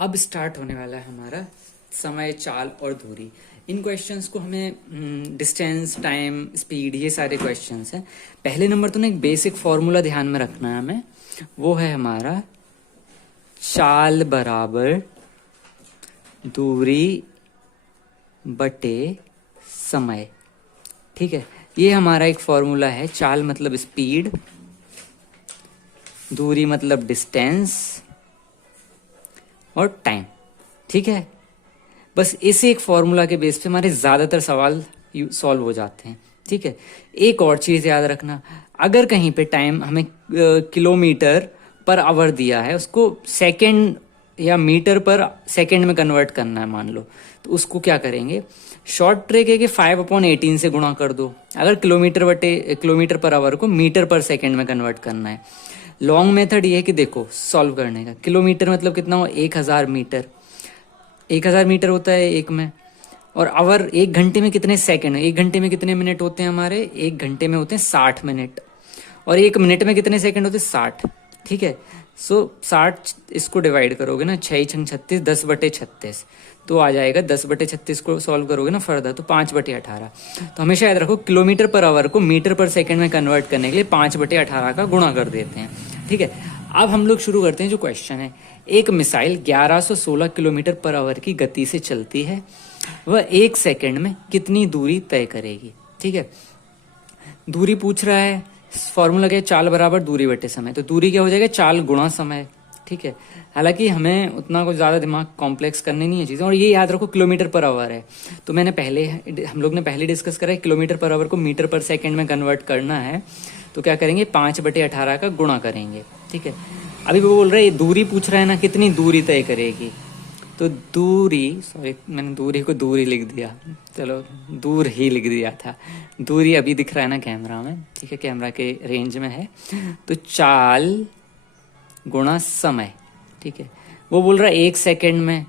अब स्टार्ट होने वाला है हमारा समय, चाल और दूरी। इन क्वेश्चंस को हमें डिस्टेंस, टाइम, स्पीड, ये सारे क्वेश्चंस हैं। पहले नंबर तो ना एक बेसिक फॉर्मूला ध्यान में रखना है हमें, वो है हमारा चाल बराबर दूरी बटे समय। ठीक है, ये हमारा एक फॉर्मूला है। चाल मतलब स्पीड, दूरी मतलब डिस्टेंस और टाइम। ठीक है, बस इस एक फॉर्मूला के बेस पे हमारे ज्यादातर सवाल सॉल्व हो जाते हैं। ठीक है, एक और चीज याद रखना, अगर कहीं पे टाइम हमें किलोमीटर पर आवर दिया है, उसको सेकंड या मीटर पर सेकंड में कन्वर्ट करना है मान लो, तो उसको क्या करेंगे, शॉर्ट ट्रिक है कि 5/18 से गुणा कर दो। अगर किलोमीटर पर आवर को मीटर पर सेकंड में कन्वर्ट करना है। लॉन्ग मेथड ये है कि देखो सॉल्व करने का, किलोमीटर मतलब कितना हो, 1000 मीटर। 1000 मीटर होता है एक में, और आवर एक घंटे में कितने सेकंड, एक घंटे में कितने मिनट होते हैं हमारे, एक घंटे में होते हैं 60 मिनट, और एक मिनट में कितने सेकंड होते हैं, 60। ठीक है, सो 60 इसको डिवाइड करोगे ना, 6 छंग 36, 10/36, तो आ जाएगा 10/36 को सॉल्व करोगे ना फर्दर तो 5/18। तो हमेशा याद रखो किलोमीटर पर आवर को मीटर पर सेकंड में कन्वर्ट करने के लिए 5/18 का गुणा कर देते हैं। ठीक है, अब हम लोग शुरू करते हैं जो क्वेश्चन है। एक मिसाइल 1116 किलोमीटर पर आवर की गति से चलती है, वह एक सेकंड में कितनी दूरी तय करेगी। ठीक है, दूरी पूछ रहा है, फॉर्मूला क्या है, चाल बराबर दूरी बटे समय। तो दूरी क्या हो जाएगा, चाल गुणा समय। ठीक है, हालांकि हमें उतना कुछ ज्यादा दिमाग कॉम्प्लेक्स करने नहीं है चीजें, और ये याद रखो किलोमीटर पर आवर है। तो हम लोग ने पहले डिस्कस करा है, किलोमीटर पर आवर को मीटर पर सेकंड में कन्वर्ट करना है, तो क्या करेंगे, 5/18 का गुणा करेंगे। ठीक है, अभी वो बोल रहा है दूरी पूछ रहा है ना, कितनी दूरी तय करेगी। तो दूरी, सॉरी मैंने दूरी को दूरी लिख दिया, चलो दूर ही लिख दिया था। दूरी अभी दिख रहा है ना कैमरा में, ठीक है, कैमरा के रेंज में है। तो चाल गुणा समय। ठीक है, वो बोल रहा है एक सेकंड में,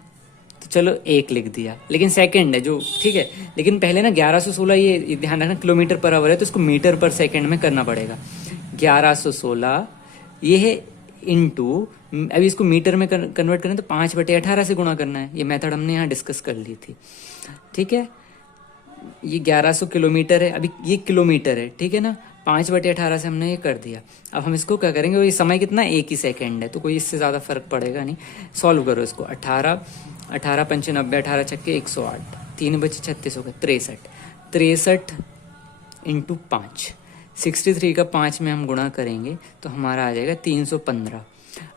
तो चलो एक लिख दिया, लेकिन सेकंड है जो, ठीक है, लेकिन पहले ना 1116, ये ध्यान रखना किलोमीटर पर आवर है, तो इसको मीटर पर सेकंड में करना पड़ेगा। 1116 ये है इंटू, अभी इसको मीटर में कन्वर्ट करें तो 5/18 से गुणा करना है। ये मेथड हमने यहाँ डिस्कस कर ली थी। ठीक है, ये 1100 किलोमीटर है, अभी ये किलोमीटर है, ठीक है ना, 5/18 से हमने ये कर दिया। अब हम इसको क्या करेंगे, ये समय कितना, एक ही सेकंड है, तो कोई इससे ज्यादा फर्क पड़ेगा नहीं। सॉल्व करो इसको, 18 18 95, 18 छक्के 108, 3 बचे 36 हो गए 63, 63 इंटू 5, 63 का 5 में हम गुणा करेंगे तो हमारा आ जाएगा 315।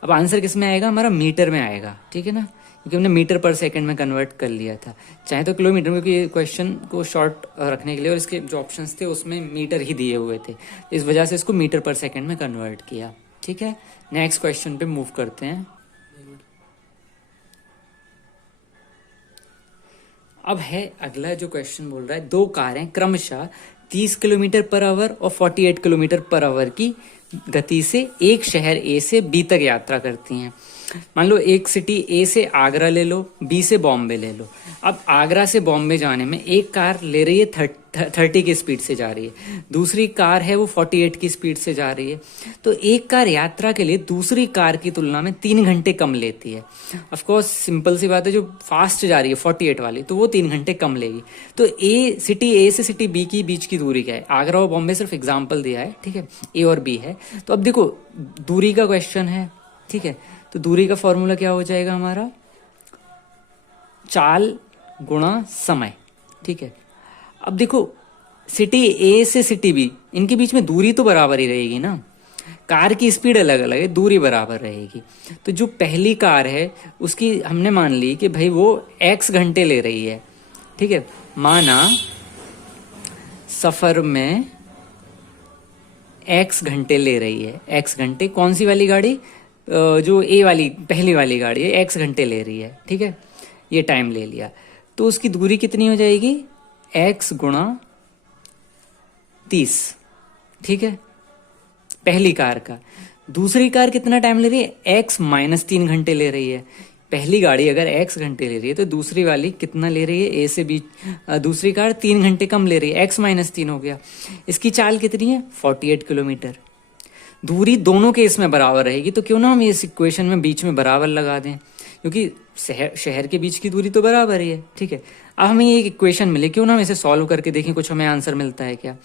अब आंसर किस में आएगा, हमारा मीटर में आएगा। ठीक है ना, क्योंकि हमने मीटर पर सेकंड में कन्वर्ट कर लिया था, चाहे तो किलोमीटर में, क्योंकि क्वेश्चन को शॉर्ट रखने के लिए और इसके जो ऑप्शंस थे उसमें मीटर ही दिए हुए थे, इस वजह से इसको मीटर पर सेकंड में कन्वर्ट किया। ठीक है, नेक्स्ट क्वेश्चन पे मूव करते हैं। अब है अगला जो क्वेश्चन बोल रहा है, दो कारें क्रमशः 30 किलोमीटर पर आवर और 48 किलोमीटर पर आवर की गति से एक शहर ए से बी तक यात्रा करती हैं। मान लो एक सिटी ए से आगरा ले लो, बी से बॉम्बे ले लो। अब आगरा से बॉम्बे जाने में एक कार ले रही है 30 की स्पीड से जा रही है, दूसरी कार है वो 48 की स्पीड से जा रही है। तो एक कार यात्रा के लिए दूसरी कार की तुलना में 3 घंटे कम लेती है। ऑफ कोर्स सिंपल सी बात है, जो फास्ट जा रही है 48 वाली, तो वो 3 घंटे कम लेगी। तो सिटी ए से सिटी बी की बीच की दूरी क्या है, आगरा और बॉम्बे सिर्फ एग्जाम्पल दिया है, ठीक है, ए और बी है। तो अब देखो दूरी का क्वेश्चन है, ठीक है, तो दूरी का फॉर्मूला क्या हो जाएगा हमारा, चाल गुणा समय। ठीक है, अब देखो सिटी ए से सिटी बी, इनके बीच में दूरी तो बराबर ही रहेगी ना, कार की स्पीड अलग अलग है, दूरी बराबर रहेगी। तो जो पहली कार है उसकी हमने मान ली कि भाई वो x घंटे ले रही है। ठीक है, माना सफर में x घंटे ले रही है, x घंटे, कौन सी वाली गाड़ी, जो ए वाली पहली वाली गाड़ी है, x घंटे ले रही है। ठीक है, ये टाइम ले लिया, तो उसकी दूरी कितनी हो जाएगी, x गुणा 30। ठीक है, पहली कार का। दूसरी कार कितना टाइम ले रही है, x - 3 घंटे ले रही है। पहली गाड़ी अगर x घंटे ले रही है तो दूसरी वाली कितना ले रही है, ए से बी, दूसरी कार 3 घंटे कम ले रही है, x - 3 हो गया। इसकी चाल कितनी है, 48 किलोमीटर। दूरी दोनों केस में बराबर रहेगी, तो क्यों ना हम इस इक्वेशन में बीच में बराबर लगा दें, क्योंकि शहर शहर के बीच की दूरी तो बराबर ही है। ठीक है, अब हमें ये इक्वेशन मिले, क्यों ना हम इसे सॉल्व करके देखें, कुछ हमें आंसर मिलता है क्या।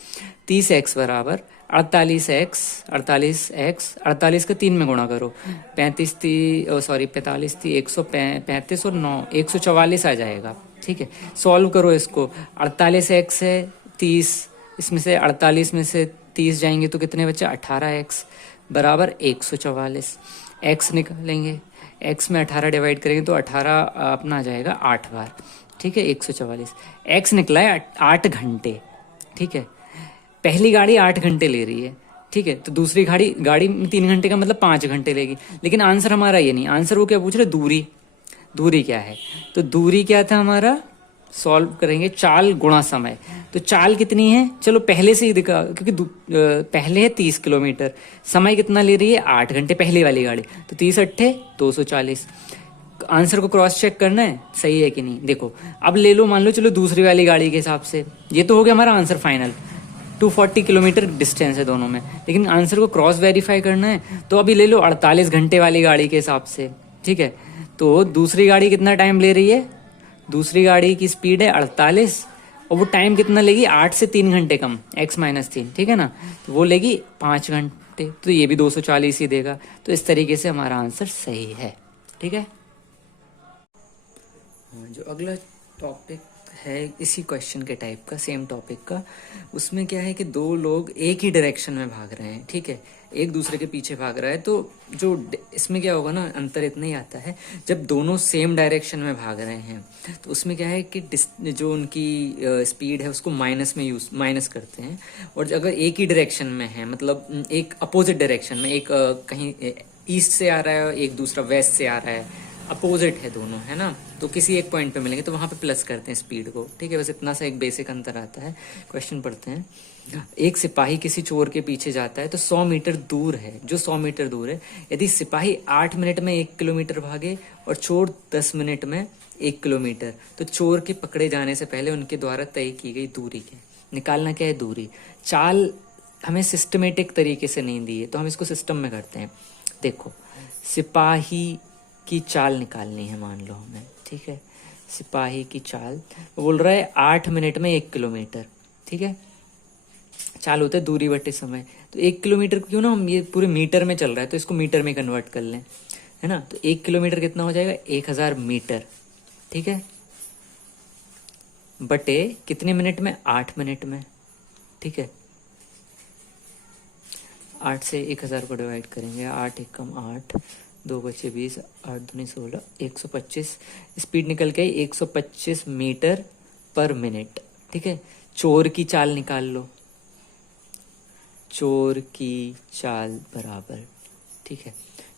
30x बराबर 48x, 48x 48 का 3 में गुणा करो, 35 थी, सॉरी 45 थी, 135 और 9 144 आ जाएगा। ठीक है, सॉल्व करो इसको। 48x है 30, इसमें से 48 में से 30 जाएंगे तो कितने बचे, 18x बराबर 144। x निकालेंगे, x में 18 डिवाइड करेंगे तो 18 अपना आ जाएगा 8 बार। ठीक है, 144। x निकला है 8 घंटे। ठीक है, पहली गाड़ी 8 घंटे ले रही है। ठीक है, तो दूसरी गाड़ी गाड़ी 3 घंटे का मतलब 5 घंटे लेगी। लेकिन आंसर हमारा ये नहीं, आंसर वो क्या पूछ रहे, दूरी। दूरी क्या है, तो दूरी क्या था हमारा, सॉल्व करेंगे चाल गुणा समय। तो चाल कितनी है, चलो पहले से ही दिखा, क्योंकि पहले है 30 किलोमीटर, समय कितना ले रही है 8 घंटे पहली वाली गाड़ी, तो 30 अट्ठे 240। आंसर को क्रॉस चेक करना है सही है कि नहीं। देखो अब ले लो, मान लो चलो दूसरी वाली गाड़ी के हिसाब से, ये तो हो गया हमारा आंसर फाइनल, 240 किलोमीटर डिस्टेंस है दोनों में, लेकिन आंसर को क्रॉस वेरीफाई करना है तो अभी ले लो 48 घंटे वाली गाड़ी के हिसाब से। ठीक है, तो दूसरी गाड़ी कितना टाइम ले रही है, दूसरी गाड़ी की स्पीड है 48 और वो टाइम कितना लेगी, 8 से 3 घंटे कम, x-3। ठीक है ना, तो वो लेगी 5 घंटे, तो ये भी 240 ही देगा। तो इस तरीके से हमारा आंसर सही है। ठीक है, जो अगला टॉपिक है इसी क्वेश्चन के टाइप का, सेम टॉपिक का, उसमें क्या है कि दो लोग एक ही डायरेक्शन में भाग रहे हैं। ठीक है, एक दूसरे के पीछे भाग रहा है, तो जो इसमें क्या होगा ना, अंतर इतना ही आता है, जब दोनों सेम डायरेक्शन में भाग रहे हैं तो उसमें क्या है कि जो उनकी स्पीड है उसको माइनस करते हैं। और अगर एक ही डायरेक्शन में है, मतलब एक अपोजिट डायरेक्शन में, एक कहीं ईस्ट से आ रहा है, एक दूसरा वेस्ट से आ रहा है, अपोजिट है दोनों, है ना, तो किसी एक पॉइंट पे मिलेंगे तो वहां पे प्लस करते हैं स्पीड को। ठीक है, बस इतना सा एक बेसिक अंतर आता है। क्वेश्चन पढ़ते हैं। एक सिपाही किसी चोर के पीछे जाता है तो 100 मीटर दूर है, जो 100 मीटर दूर है, यदि सिपाही 8 मिनट में 1 किलोमीटर भागे और चोर 10 मिनट में 1 किलोमीटर, तो चोर के पकड़े जाने से पहले उनके द्वारा तय की गई दूरी क्या है। निकालना क्या है, दूरी। चाल हमें सिस्टमेटिक तरीके से नहीं दी है तो हम इसको सिस्टम में करते हैं। देखो, सिपाही की चाल निकालनी है मान लो हमें। ठीक है, सिपाही की चाल, वो बोल रहा है 8 मिनट में 1 किलोमीटर। ठीक है, चाल होता है दूरी बटे समय, तो 1 किलोमीटर क्यों ना, हम ये पूरे मीटर में चल रहा है तो इसको मीटर में कन्वर्ट कर लें, है ना, तो 1 किलोमीटर कितना हो जाएगा, 1000 मीटर। ठीक है, बटे कितने मिनट में, 8 मिनट में। ठीक है, 8 से 1000 को डिवाइड करेंगे, 8 एकम 8, 2 बचे 20, 8 दूनी 16, 125 स्पीड निकल के 125 मीटर पर मिनट। ठीक है, चोर की चाल निकाल लो, चोर की चाल बराबर। ठीक है,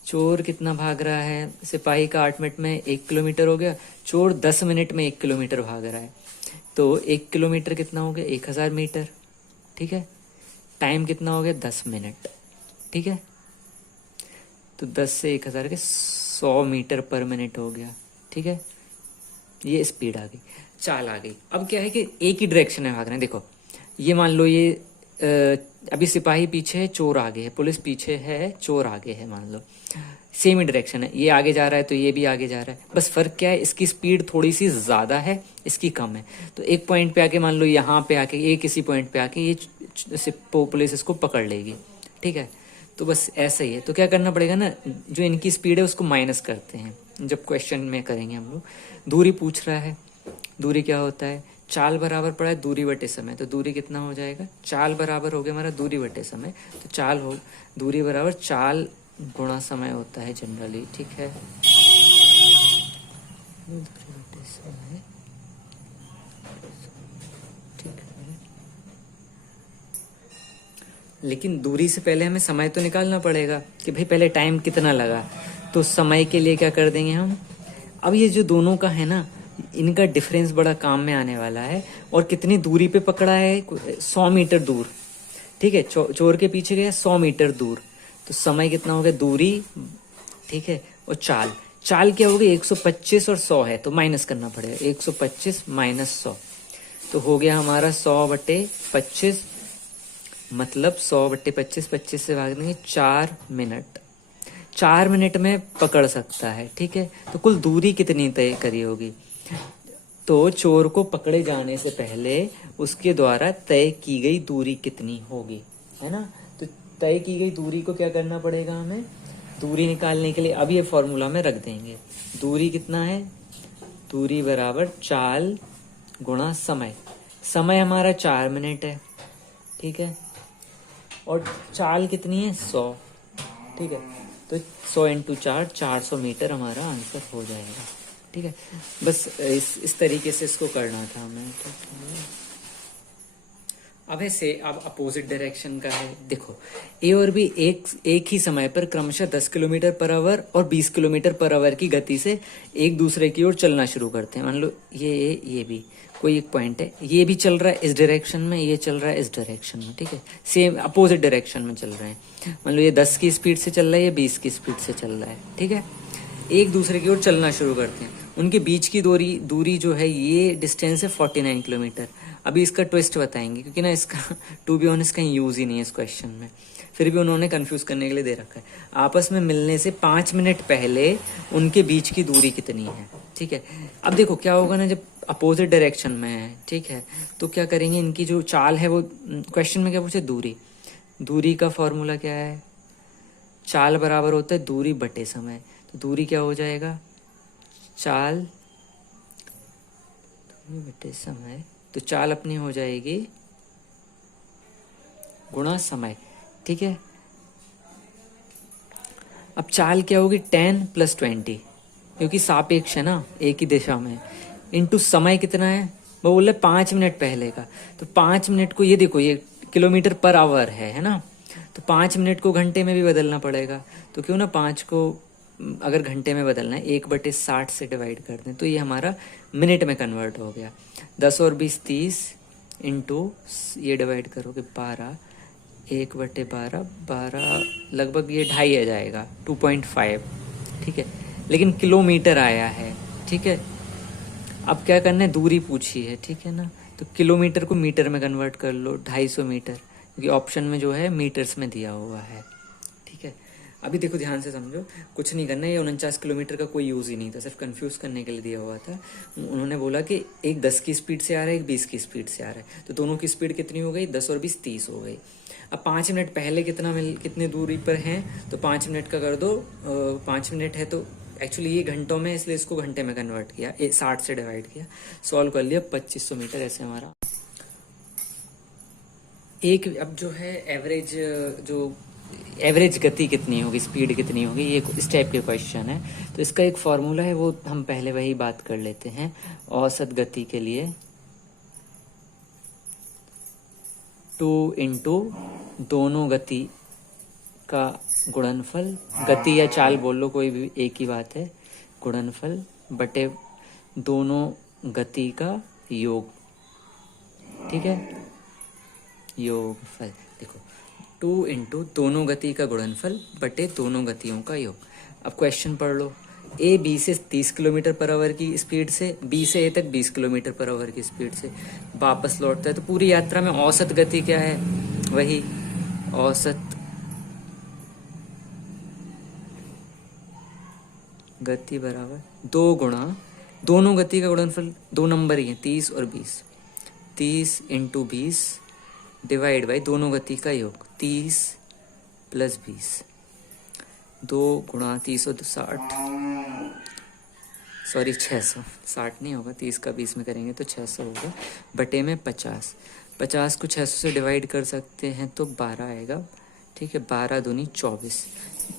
चोर कितना भाग रहा है, सिपाही का 8 मिनट में 1 किलोमीटर हो गया, चोर 10 मिनट में 1 किलोमीटर भाग रहा है, तो 1 किलोमीटर कितना हो गया, 1000 मीटर। ठीक है, टाइम कितना हो गया, 10 मिनट। ठीक है, तो 10 से 1000 के 100 मीटर पर मिनट हो गया। ठीक है, ये स्पीड आ गई, चाल आ गई। अब क्या है कि एक ही डायरेक्शन में भाग रहे हैं। देखो, ये मान लो ये अभी सिपाही पीछे है, चोर आगे है, पुलिस पीछे है, चोर आगे है, मान लो सेम ही डायरेक्शन है, ये आगे जा रहा है तो ये भी आगे जा रहा है, बस फर्क क्या है, इसकी स्पीड थोड़ी सी ज्यादा है, इसकी कम है। तो एक पॉइंट पे आके मान लो यहाँ पे आके, ये किसी पॉइंट पे आके ये पुलिस इसको पकड़ लेगी। ठीक है, तो बस ऐसा ही है। तो क्या करना पड़ेगा ना, जो इनकी स्पीड है उसको माइनस करते हैं, जब क्वेश्चन में करेंगे हम लोग। दूरी पूछ रहा है, दूरी क्या होता है, चाल बराबर पड़ा है दूरी बटे समय, तो दूरी कितना हो जाएगा, चाल बराबर हो गया हमारा दूरी बटे समय, तो चाल हो दूरी बराबर चाल गुणा समय होता है जनरली। ठीक है, दूरी बटे समय। ठीक है, लेकिन दूरी से पहले हमें समय तो निकालना पड़ेगा कि भाई पहले टाइम कितना लगा, तो समय के लिए क्या कर देंगे हम, अब ये जो दोनों का है ना, इनका डिफरेंस बड़ा काम में आने वाला है। और कितनी दूरी पे पकड़ा है, 100 मीटर दूर। ठीक है, चोर के पीछे गया 100 मीटर दूर, तो समय कितना हो गया, दूरी। ठीक है, और चाल, चाल क्या होगी, 125 और 100 है तो माइनस करना पड़ेगा, 125 माइनस 100, तो हो गया हमारा 100 बटे 25, मतलब 100 बटे 25, 25 से भाग देंगे 4 मिनट। 4 मिनट में पकड़ सकता है, ठीक है। तो कुल दूरी कितनी तय करी होगी? तो चोर को पकड़े जाने से पहले उसके द्वारा तय की गई दूरी कितनी होगी, है ना। तो तय की गई दूरी को क्या करना पड़ेगा हमें? दूरी निकालने के लिए अब ये फॉर्मूला में रख देंगे। दूरी कितना है? दूरी बराबर चाल गुणा समय। समय हमारा 4 मिनट है, ठीक है। और चाल कितनी है? 100, ठीक है। तो 100 × 4 400 मीटर हमारा आंसर हो जाएगा, ठीक है। बस इस तरीके से इसको करना था हमें। अब ऐसे अब अपोजिट डायरेक्शन का है। देखो ए और बी एक ही समय पर क्रमशः 10 किलोमीटर पर आवर और 20 किलोमीटर पर आवर की गति से एक दूसरे की ओर चलना शुरू करते हैं। मान लो ये भी कोई एक पॉइंट है, ये भी चल रहा है इस डायरेक्शन में, ये चल रहा है इस डायरेक्शन में, ठीक है। सेम अपोजिट डायरेक्शन में चल रहे हैं। मान लो ये 10 की स्पीड से चल रहा है, ये 20 की स्पीड से चल रहा है, ठीक है। एक दूसरे की ओर चलना शुरू करते हैं। उनके बीच की दूरी जो है, ये डिस्टेंस है 49 किलोमीटर। अभी इसका ट्विस्ट बताएंगे, क्योंकि ना इसका टू बी ऑनेस्ट कहीं यूज ही नहीं है इस क्वेश्चन में, फिर भी उन्होंने कंफ्यूज करने के लिए दे रखा है। आपस में मिलने से 5 मिनट पहले उनके बीच की दूरी कितनी है, ठीक है। अब देखो क्या होगा ना, जब अपोजिट डायरेक्शन में है, ठीक है, तो क्या करेंगे, इनकी जो चाल है वो क्वेश्चन में क्या पूछे? दूरी का फॉर्मूला क्या है? चाल बराबर होता है दूरी बटे समय। तो दूरी क्या हो जाएगा? चाल दूरी बटे समय। तो चाल अपनी हो जाएगी गुणा समय, ठीक है। अब चाल क्या होगी? 10 + 20, क्योंकि सापेक्ष है ना, एक ही दिशा में, इनटू समय कितना है? वो बोल रहे 5 मिनट पहले का। तो 5 मिनट को, ये देखो ये किलोमीटर पर आवर है ना, तो 5 मिनट को घंटे में भी बदलना पड़ेगा। तो क्यों ना 5 को अगर घंटे में बदलना है 1/60 से डिवाइड कर दें, तो ये हमारा मिनट में कन्वर्ट हो गया। 10 और 20 30 इंटू ये डिवाइड करोगे 12, 1/12, 12 लगभग ये 2.5 आ जाएगा, 2.5, ठीक है। लेकिन किलोमीटर आया है, ठीक है। अब क्या करना है? दूरी पूछी है, ठीक है ना, तो किलोमीटर को मीटर में कन्वर्ट कर लो, 250 मीटर, क्योंकि ऑप्शन में जो है मीटर्स में दिया हुआ है, ठीक है। अभी देखो ध्यान से समझो, कुछ नहीं करना है, ये 49 किलोमीटर का कोई यूज ही नहीं था, सिर्फ कंफ्यूज करने के लिए दिया हुआ था। उन्होंने बोला कि एक 10 की स्पीड से आ रहा है, एक 20 की स्पीड से आ रहा है, तो दोनों की स्पीड कितनी हो गई? 10 और 20 30 हो गई। अब 5 मिनट पहले कितने दूरी पर हैं, तो 5 मिनट का कर दो, 5 मिनट है तो एक्चुअली ये घंटों में, इसलिए इसको घंटे में कन्वर्ट किया, 60 से डिवाइड किया, सॉल्व कर लिया, 2500 मीटर ऐसे हमारा एक। अब जो है एवरेज गति कितनी होगी, स्पीड कितनी होगी, ये इस टाइप के क्वेश्चन है। तो इसका एक फॉर्मूला है, वो हम पहले वही बात कर लेते हैं। औसत गति के लिए 2 × दोनों गति का गुणनफल, गति या चाल बोल लो, कोई भी एक ही बात है, गुणनफल बटे दोनों गति का योग, ठीक है, योगफल। देखो 2 × दोनों गति का गुणनफल बटे दोनों गतियों का योग। अब क्वेश्चन पढ़ लो। ए बी से 30 किलोमीटर पर आवर की स्पीड से, बी से ए तक 20 किलोमीटर पर आवर की स्पीड से वापस लौटता है, तो पूरी यात्रा में औसत गति क्या है? वही औसत गति बराबर 2 गुणा दोनों गति का गुणनफल, 2 नंबर ही है, 30 और 20, 30 × 20 डिवाइड बाई दोनों गति का योग, 30 + 20, 2 गुणा 30 और 60, सॉरी 600, 60 नहीं होगा, 30 का 20 में करेंगे तो 600 होगा, बटे में 50, 50 को 600 से डिवाइड कर सकते हैं तो 12 आएगा, ठीक है। 12 दूनी 24,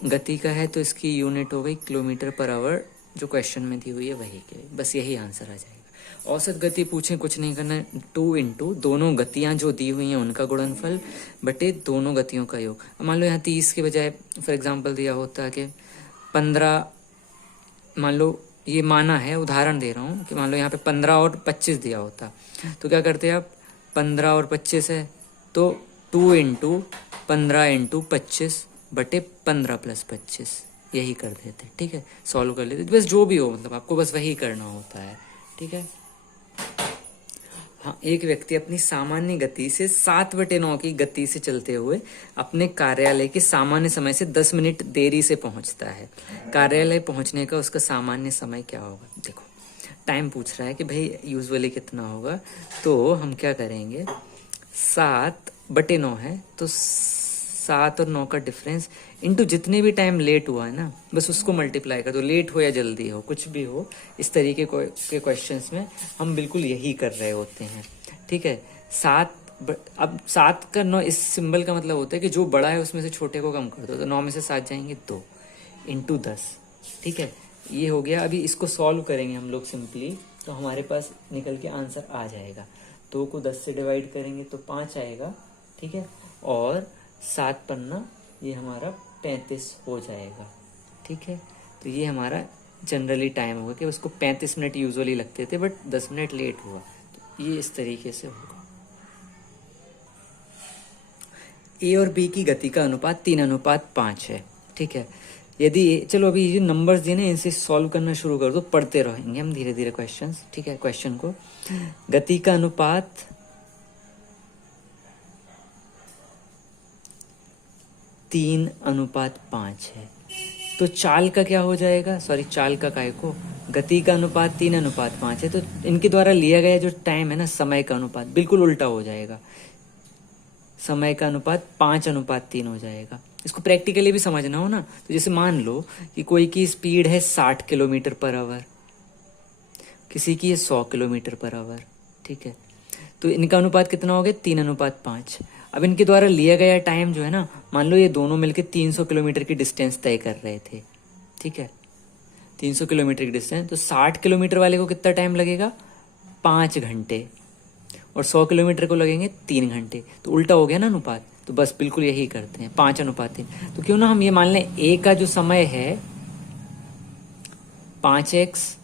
गति का है तो इसकी यूनिट हो गई किलोमीटर पर आवर, जो क्वेश्चन में दी हुई है वही के, बस यही आंसर आ जाएगा। औसत गति पूछें, कुछ नहीं करना है, 2 × दोनों गतियां जो दी हुई हैं उनका गुणनफल बटे दोनों गतियों का योग। मान लो यहाँ 30 के बजाय फॉर एग्जांपल दिया होता कि 15, मान लो ये माना है, उदाहरण दे रहा हूँ कि मान लो यहाँ पे 15 और 25 दिया होता, तो क्या करते आप, 15 और 25 है तो 2 × 15 × 25 बटे 15 + 25, यही कर देते, ठीक है, सॉल्व कर लेते, बस जो भी हो, मतलब आपको बस वही करना होता है, ठीक है। हाँ, एक व्यक्ति अपनी सामान्य गति से 7/9 की गति से चलते हुए अपने कार्यालय के सामान्य समय से 10 मिनट देरी से पहुंचता है। कार्यालय पहुंचने का उसका सामान्य समय क्या होगा? देखो, टाइम पूछ रहा है कि भाई यूजुअली कितना होगा, तो हम क्या करेंगे, 7/9 है तो 7 और 9 का डिफरेंस इंटू जितने भी टाइम लेट हुआ है ना, बस उसको मल्टीप्लाई कर दो। लेट हो या जल्दी हो, कुछ भी हो, इस तरीके के क्वेश्चंस में हम बिल्कुल यही कर रहे होते हैं। ठीक है, अब 7 का 9, इस सिंबल का मतलब होता है कि जो बड़ा है उसमें से छोटे को कम कर दो, तो 9 में से 7 जाएंगे 2 इंटू 10। ठीक है, ये हो गया। अभी इसको सॉल्व करेंगे हम लोग सिंपली, तो हमारे पास निकल के आंसर आ जाएगा। 2 को 10 से डिवाइड करेंगे तो 5 आएगा। ठीक है, और 7 पन्ना ये हमारा 35 हो जाएगा। ठीक है, तो ये हमारा जनरली टाइम होगा कि उसको 35 मिनट यूजुअली लगते थे, बट 10 मिनट लेट हुआ, तो ये इस तरीके से होगा। ए और बी की गति का अनुपात 3:5 है। ठीक है, यदि चलो अभी ये नंबर्स दिए ना, इनसे सॉल्व करना शुरू कर दो, पढ़ते रहेंगे हम धीरे धीरे क्वेश्चंस। ठीक है, क्वेश्चन को, गति का अनुपात 3:5 है, तो चाल का क्या हो जाएगा? सॉरी, चाल का काय को, गति का अनुपात 3:5 है, तो इनके द्वारा लिया गया जो टाइम है ना, समय का अनुपात बिल्कुल उल्टा हो जाएगा। समय का अनुपात 5:3 हो जाएगा। इसको प्रैक्टिकली भी समझना हो ना, तो जैसे मान लो कि कोई की स्पीड है 60 किलोमीटर पर आवर, किसी की है 100 किलोमीटर पर आवर। ठीक है, तो इनका अनुपात कितना हो गया? 3:5। अब इनके द्वारा लिया गया टाइम जो है ना, मान लो ये दोनों मिलकर 300 किलोमीटर की डिस्टेंस तय कर रहे थे। ठीक है, 300 किलोमीटर की डिस्टेंस, तो 60 किलोमीटर वाले को कितना टाइम लगेगा? 5 घंटे, और 100 किलोमीटर को लगेंगे 3 घंटे। तो उल्टा हो गया ना अनुपात, तो बस बिल्कुल यही करते हैं, 5:3। तो क्यों ना हम ये मान लें, ए का जो समय है 5x,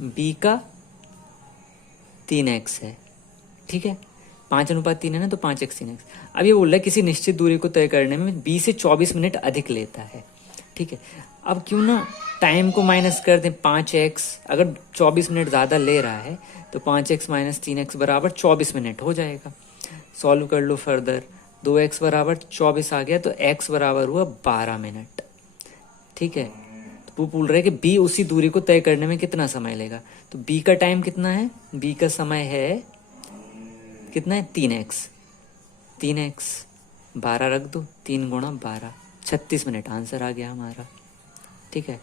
बी का 3x है। ठीक है, 5:3 है ना, तो 5x 3x। अब ये बोल रहा है किसी निश्चित दूरी को तय करने में बी से 24 मिनट अधिक लेता है। ठीक है, अब क्यों ना टाइम को माइनस कर दें, 5x अगर 24 मिनट ज़्यादा ले रहा है तो 5x - 3x बराबर 24 मिनट हो जाएगा। सॉल्व कर लो फर्दर, 2x बराबर 24 आ गया, तो x बराबर हुआ 12 मिनट। ठीक है, तो वो बोल रहे हैं कि b उसी दूरी को तय करने में कितना समय लेगा, तो b का टाइम कितना है? b का समय है कितना है? 3x 12 रख दो, 3 गुणा 12, 36 मिनट आंसर आ गया हमारा। ठीक है,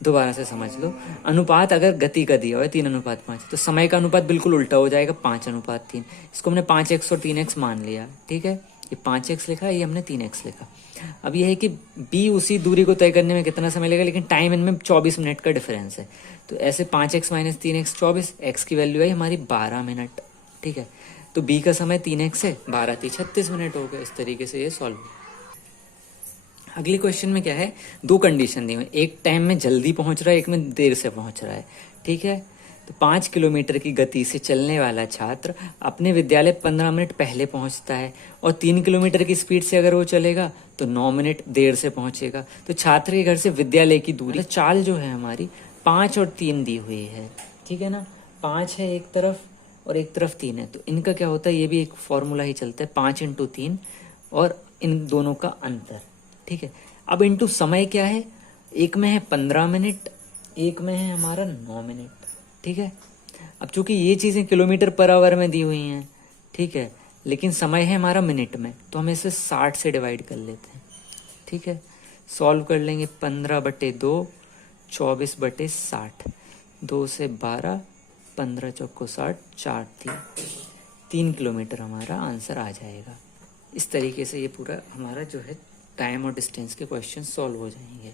दोबारा से समझ लो, अनुपात अगर गति का दिया हुआ है 3:5, तो समय का अनुपात बिल्कुल उल्टा हो जाएगा, 5:3। इसको हमने 5x और 3x मान लिया। ठीक है, ये 5x लिखा, ये हमने 3x लिखा। अब ये है कि b उसी दूरी को तय करने में कितना समय लगेगा, लेकिन टाइम इनमें 24 मिनट का डिफरेंस है, तो ऐसे 5x - 3x 24, x की वैल्यू है हमारी 12 मिनट। ठीक है, तो b का समय 3x है, 12 × 36 मिनट हो गया। इस तरीके से ये सॉल्व। अगले क्वेश्चन में क्या है, 2 कंडीशन दी हुई, एक टाइम में जल्दी पहुंच रहा है, एक में देर से पहुंच रहा है। ठीक है, तो 5 किलोमीटर की गति से चलने वाला छात्र अपने विद्यालय 15 मिनट पहले पहुंचता है, और 3 किलोमीटर की स्पीड से अगर वो चलेगा तो 9 मिनट देर से पहुंचेगा। तो छात्र के घर से विद्यालय की दूरी, चाल जो है हमारी 5 और 3 दी हुई है। ठीक है ना, 5 है एक तरफ और एक तरफ 3 है, तो इनका क्या होता है, ये भी एक फॉर्मूला ही चलता है, 5 × 3 और इन दोनों का अंतर। ठीक है, अब इनटू समय क्या है, एक में है 15 मिनट, एक में है हमारा 9 मिनट। ठीक है, अब चूंकि ये चीजें किलोमीटर पर आवर में दी हुई हैं, ठीक है, लेकिन समय है हमारा मिनट में, तो हम इसे 60 से डिवाइड कर लेते हैं। ठीक है, सॉल्व कर लेंगे, 15/2, 24/60, 2 से 12, 15 चौको 60, 4 3 किलोमीटर हमारा आंसर आ जाएगा। इस तरीके से ये पूरा हमारा जो है टाइम और डिस्टेंस के क्वेश्चन सॉल्व हो जाएंगे।